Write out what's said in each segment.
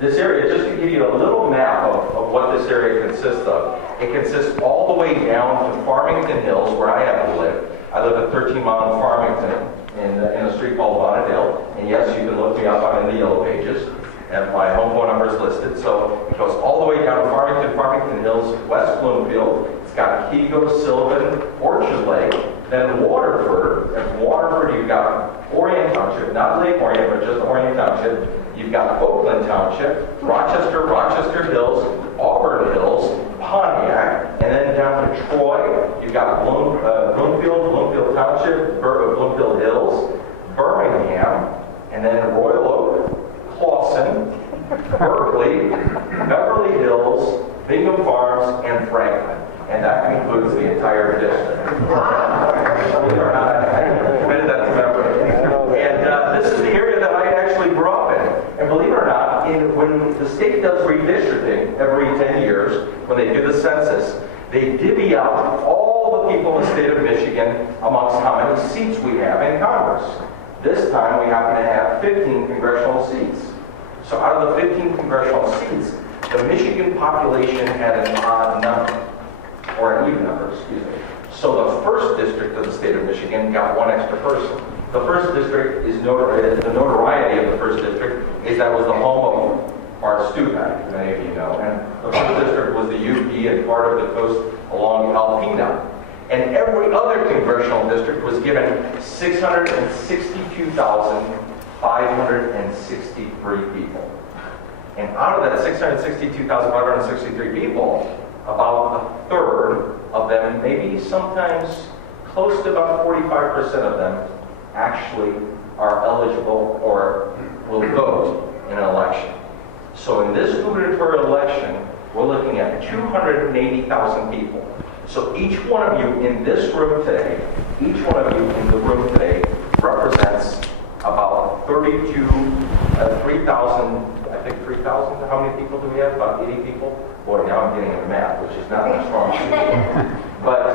This area, just to give you a little map of what this area consists of, it consists all the way down to Farmington Hills, where I happen to live. I live at 13 Mile in Farmington, in a street called Bonnedale. And yes, you can look me up. I'm in the Yellow Pages, and my home phone number is listed. So it goes all the way down to Farmington Hills, West Bloomfield. It's got Kego, Sylvan, Orchard Lake, then Waterford. And from Waterford, you've got Orient Township, not Lake Orient, but just Orient Township. You've got Oakland Township, Rochester Hills, Auburn Hills, Pontiac, and then down to Troy. You've got Bloomfield Township, Bloomfield Hills, Birmingham, and then Royal Oak, Clawson, Berkeley, Beverly Hills, Bingham Farms, and Franklin. And that concludes the entire district. I committed that to memory. And this is the area that I actually grew up in. And believe it or not, when the state does redistricting every 10 years, when they do the census, they divvy out all the people in the state of Michigan amongst how many seats we have in Congress. This time we happen to have 15 congressional seats. So out of the 15 congressional seats, the Michigan population had an odd number, or an even number, excuse me. So the first district of the state of Michigan got one extra person. The first district is the notoriety of the first district is that was the home of Art Stupak, many of you know. And the first district was the UP and part of the coast along Alpena. And every other congressional district was given 662,563 people. And out of that 662,563 people, about a third of them, maybe sometimes close to about 45% of them, actually are eligible or will vote in an election. So in this gubernatorial election, we're looking at 280,000 people. So each one of you in this room today, represents about 3,000, I think 3,000. How many people do we have? About 80 people? Boy, now I'm getting into math, which is not my strong suit. But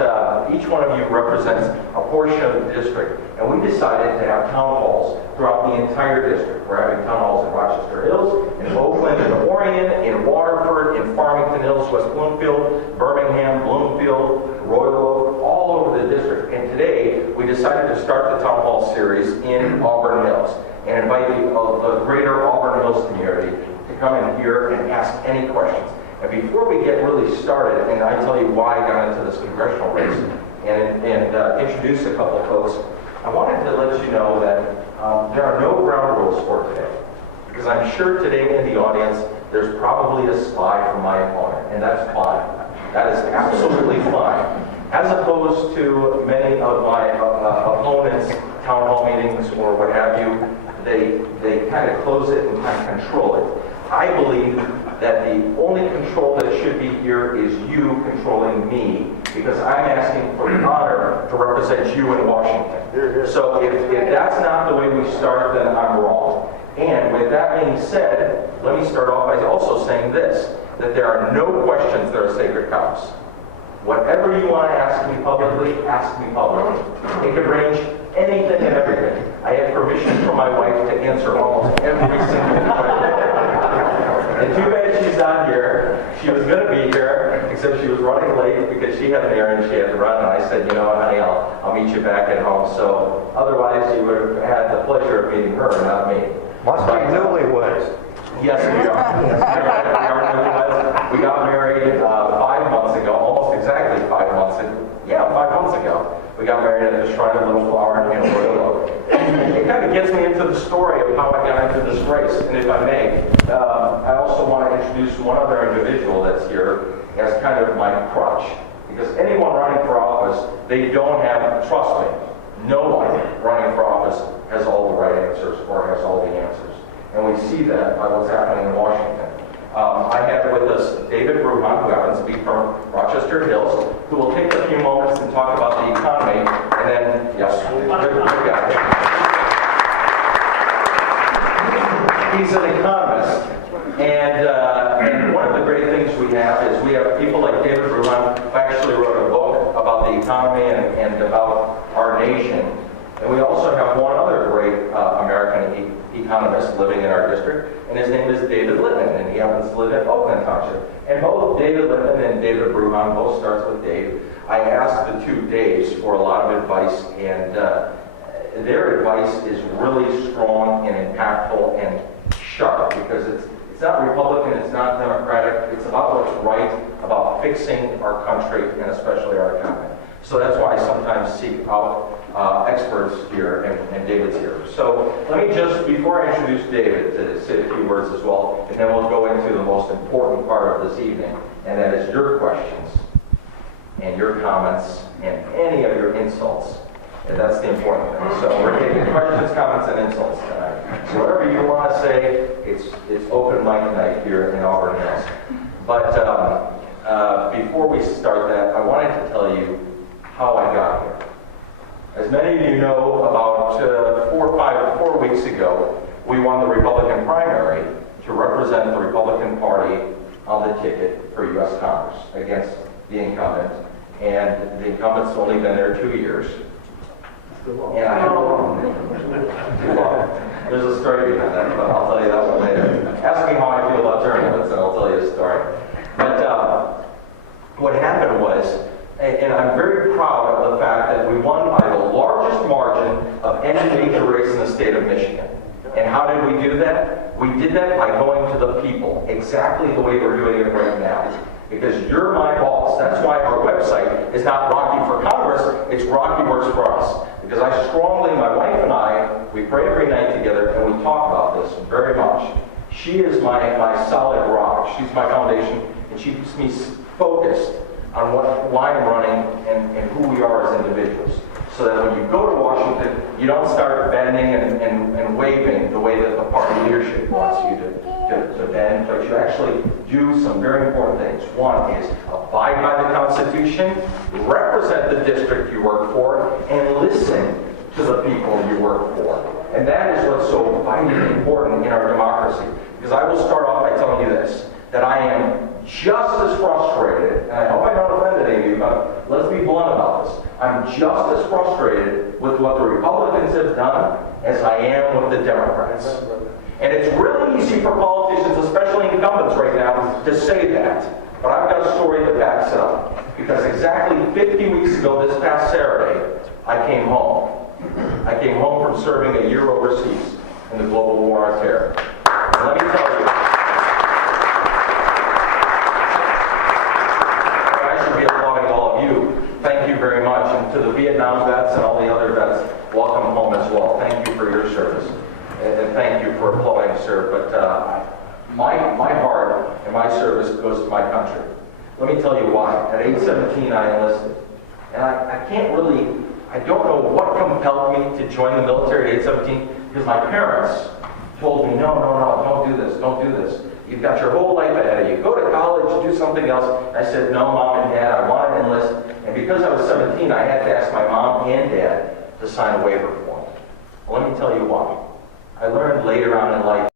each one of you represents a portion of the district. And we decided to have town halls throughout the entire district. We're having town halls in Rochester Hills, in Oakland, in Orient, in Waterford, in Farmington Hills, West Bloomfield, Birmingham, Bloomfield, Royal Oak, all over the district. And today, we decided to start the town hall series in Auburn Hills and invite the greater Auburn Hills community to come in here and ask any questions. And before we get really started, and I tell you why I got into this congressional race and introduce a couple of folks, I wanted to let you know that there are no ground rules for today. Because I'm sure today in the audience, there's probably a spy from my opponent, and that's fine. That is absolutely fine. As opposed to many of my opponents' town hall meetings or what have you, they kind of close it and kind of control it. I believe that the only control that should be here is you controlling me, because I'm asking for the honor to represent you in Washington. So if that's not the way we start, then I'm wrong. And with that being said, let me start off by also saying this, that there are no questions that are sacred cows. Whatever you want to ask me publicly, ask me publicly. It could range anything and everything. I have permission from my wife to answer almost every single question. And too bad she's not here. She was going to be here, except she was running late because she had an errand she had to run. And I said, you know what, honey, I'll meet you back at home. So otherwise, you would have had the pleasure of meeting her, not me. Must be newlyweds. Yes, we are. Yes, we are newlyweds. We got married 5 months ago, almost exactly 5 months ago. Yeah, 5 months ago. We got married at the Shrine of Little Flower in Royal Oak. It kind of gets me into the story of how I got into this race. And if I may, I also want to introduce one other individual that's here as kind of my crutch. Because anyone running for office, they don't have, trust me, no one running for office has all the right answers or has all the answers. And we see that by what's happening in Washington. I have with us David Bruhan, who happens to be from Rochester Hills, who will take a few moments and talk about the economy, and then, yes, good guy. He's an economist, and one of the great things we have is we have people like David Bruhan, who actually wrote a book about the economy and about our nation. And we also have one other great American economist living in our district, and his name is David Littman, and he happens to live in Oakland Township. And both David Littman and David Bruhan, both starts with Dave. I asked the two Daves for a lot of advice, and their advice is really strong and impactful and sharp, because it's not Republican, it's not Democratic, it's about what's right, about fixing our country and especially our economy. So that's why I sometimes seek out experts here, and David's here. So let me just, before I introduce David, to say a few words as well, and then we'll go into the most important part of this evening, and that is your questions and your comments and any of your insults. And that's the important thing. So we're taking questions, comments, and insults tonight. So whatever you want to say, it's open mic night here in Auburn Hills. But before we start that, I wanted to tell you how I got here. As many of you know, about 4 weeks ago, we won the Republican primary to represent the Republican Party on the ticket for U.S. Congress against the incumbent. And the incumbent's only been there 2 years. And I too long. There's a story behind that, but I'll tell you that one later. Ask me how I feel about tournaments, and I'll tell you a story. But what happened was, and I'm very proud of the fact that we won by the largest margin of any major race in the state of Michigan. And how did we do that? We did that by going to the people, exactly the way we're doing it right now. Because you're my boss. That's why our website is not Rocky for Congress, it's Rocky Works for Us. Because I strongly, my wife and I, we pray every night together and we talk about this very much. She is my solid rock. She's my foundation, and she keeps me focused on why I'm running and who we are as individuals. So that when you go to Washington, you don't start bending and waving the way that the party leadership wants you to bend, but you actually do some very important things. One is abide by the Constitution, represent the district you work for, and listen to the people you work for. And that is what's so vitally important in our democracy. Because I will start off by telling you this, that I am just as frustrated, and I hope I don't offend any of you, but let's be blunt about this. I'm just as frustrated with what the Republicans have done as I am with the Democrats. And it's really easy for politicians, especially incumbents right now, to say that. But I've got a story that backs it up. Because exactly 50 weeks ago, this past Saturday, I came home. I came home from serving a year overseas in the global war on terror. And let me tell you, thank you very much. And to the Vietnam vets and all the other vets, welcome home as well. Thank you for your service. And thank you for applauding, sir. But my heart and my service goes to my country. Let me tell you why. At age 17, I enlisted. And I don't know what compelled me to join the military at age 17, because my parents told me, no, don't do this. You've got your whole life ahead of you. Go to college, do something else. I said, no, Mom and Dad, I want to enlist. And because I was 17, I had to ask my mom and dad to sign a waiver form. Well, let me tell you why. I learned later on in life